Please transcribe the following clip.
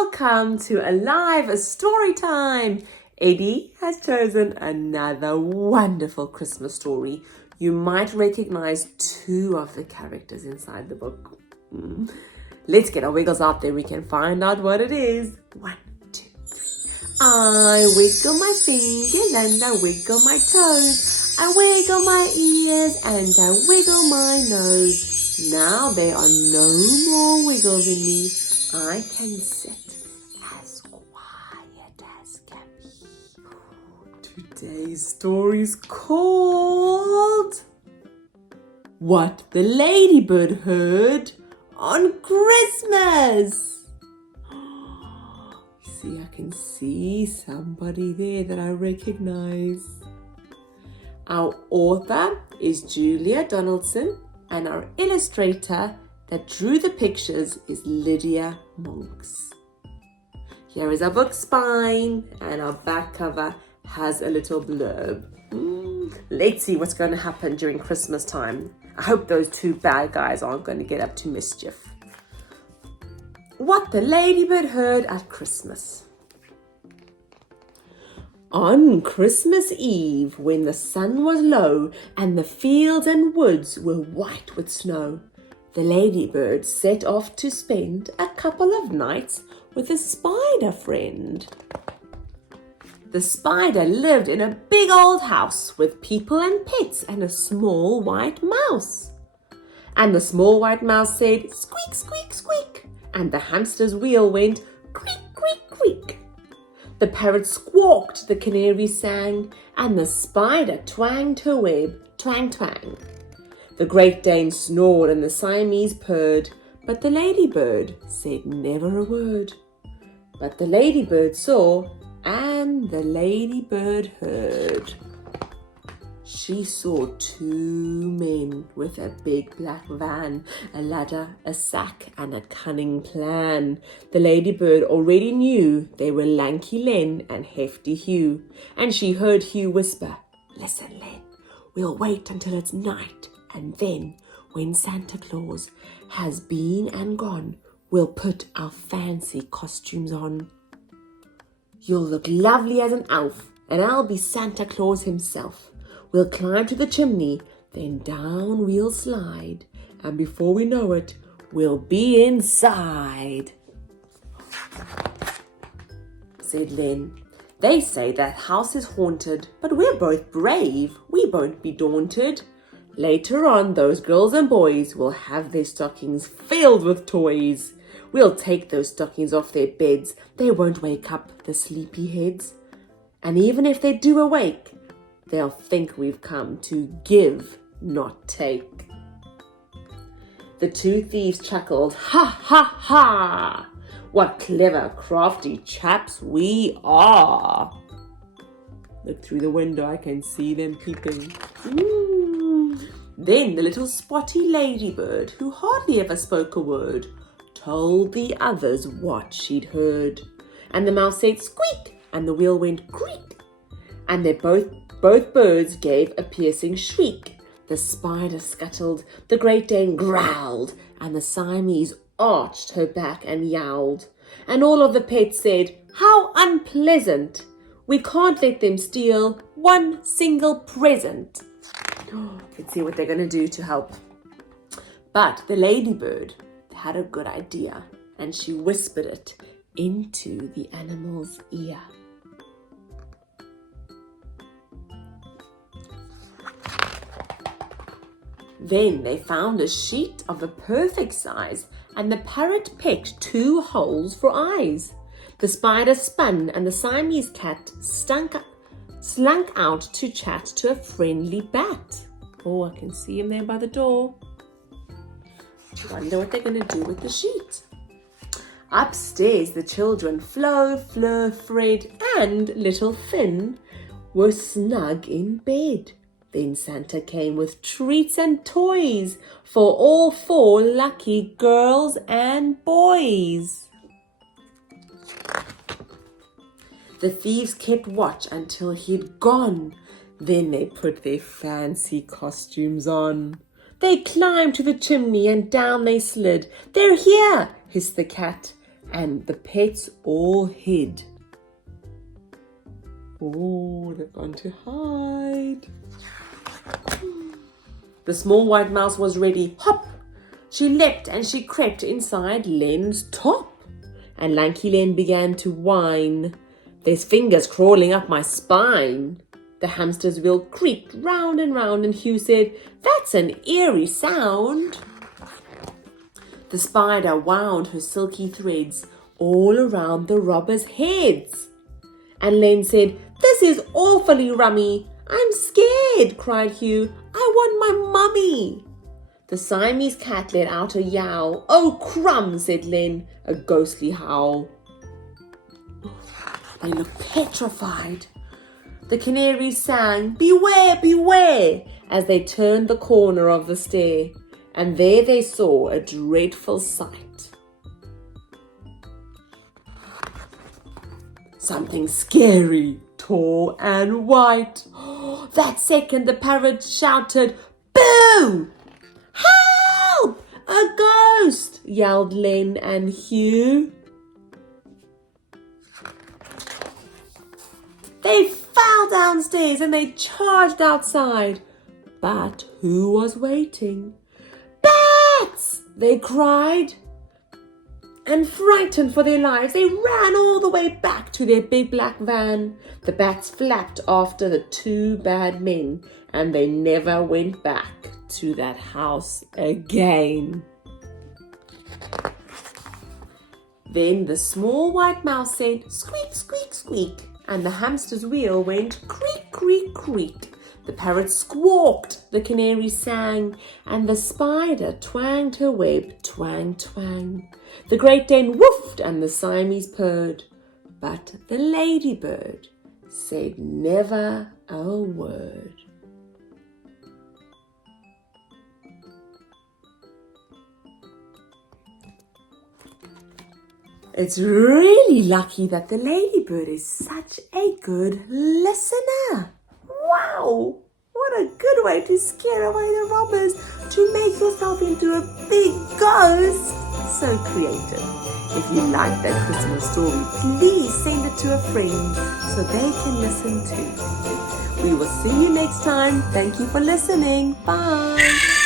welcome to a story time. Eddie has chosen another wonderful Christmas story. You might recognize two of the characters inside the book. Let's get our wiggles out there. We can find out what it is. 1, 2, 3. I wiggle my fingers and I wiggle my toes. I wiggle my ears and I wiggle my nose. Now there are no more wiggles in me. I can sit as quiet as can be. Today's story's called What the Ladybird Heard on Christmas. See, I can see somebody there that I recognize. Our author is Julia Donaldson, and our illustrator that drew the pictures is Lydia Monks. Here is our book spine, and our back cover has a little blurb. Let's see what's going to happen during Christmas time. I hope those two bad guys aren't going to get up to mischief. What the Ladybird Heard at Christmas. On Christmas Eve, when the sun was low and the fields and woods were white with snow, the ladybird set off to spend a couple of nights with a spider friend. The spider lived in a big old house with people and pets and a small white mouse. And the small white mouse said, "Squeak, squeak, squeak," and the hamster's wheel went creak, creak, creak. The parrot squawked, the canary sang, and the spider twanged her web, twang, twang. The Great Dane snored and the Siamese purred, but the ladybird said never a word. But the ladybird saw, and the ladybird heard. She saw two men with a big black van, a ladder, a sack, and a cunning plan. The ladybird already knew they were Lanky Len and Hefty Hugh, and she heard Hugh whisper, "Listen, Len, we'll wait until it's night, and then, when Santa Claus has been and gone, we'll put our fancy costumes on. You'll look lovely as an elf, and I'll be Santa Claus himself. We'll climb to the chimney, then down we'll slide, and before we know it, we'll be inside," said Len. "They say that house is haunted, but we're both brave. We won't be daunted. Later on, those girls and boys will have their stockings filled with toys. We'll take those stockings off their beds. They won't wake up the sleepy heads. And even if they do awake, they'll think we've come to give, not take." The two thieves chuckled, "Ha, ha, ha! What clever, crafty chaps we are!" Look through the window, I can see them peeping. Then the little spotty ladybird, who hardly ever spoke a word, told the others what she'd heard. And the mouse said squeak, and the wheel went creak, and they both birds gave a piercing shriek. The spider scuttled, the Great Dane growled, and the Siamese arched her back and yowled. And all of the pets said, "How unpleasant! We can't let them steal one single present." Let's see what they're going to do to help. But the ladybird had a good idea, and she whispered it into the animal's ear. Then they found a sheet of a perfect size, and the parrot picked 2 holes for eyes. The spider spun, and the Siamese cat slunk out to chat to a friendly bat. Oh, I can see him there by the door. Wonder what they're going to do with the sheet. Upstairs, the children, Flo, Fleur, Fred, and little Finn, were snug in bed. Then Santa came with treats and toys for all 4 lucky girls and boys. The thieves kept watch until he'd gone. Then they put their fancy costumes on. They climbed to the chimney and down they slid. "They're here," hissed the cat. and the pets all hid. Oh, they've gone to hide. The small white mouse was ready. Hop! She leapt and she crept inside Len's top. And Lanky Len began to whine. There's fingers crawling up my spine. The hamster's wheel creaked round and round, and Hugh said, that's an eerie sound. The spider wound her silky threads all around the robbers' heads. And Len said, this is awfully rummy. I'm scared, cried Hugh. I want my mummy. The Siamese cat let out a yowl. Oh, crumbs, said Len, a ghostly howl. They looked petrified. The canaries sang, beware, beware, as they turned the corner of the stair, and there they saw a dreadful sight. Something scary, tall and white. That second the parrot shouted, boo! Help! A ghost! Yelled Len and Hugh. They fell downstairs and they charged outside. But who was waiting? Bats! They cried. And frightened for their lives, they ran all the way back to their big black van. The bats flapped after the two bad men, and they never went back to that house again. Then the small white mouse said, squeak, squeak, squeak, and the hamster's wheel went creak, creak, creak. The parrot squawked, the canary sang, and the spider twanged her web, twang, twang. The great Dane woofed and the Siamese purred, but the ladybird said never a word. It's really lucky that the ladybird is such a good listener. Wow! What a good way to scare away the robbers, to make yourself into a big ghost. So creative. If you like that Christmas story, please send it to a friend so they can listen too. We will see you next time. Thank you for listening. Bye.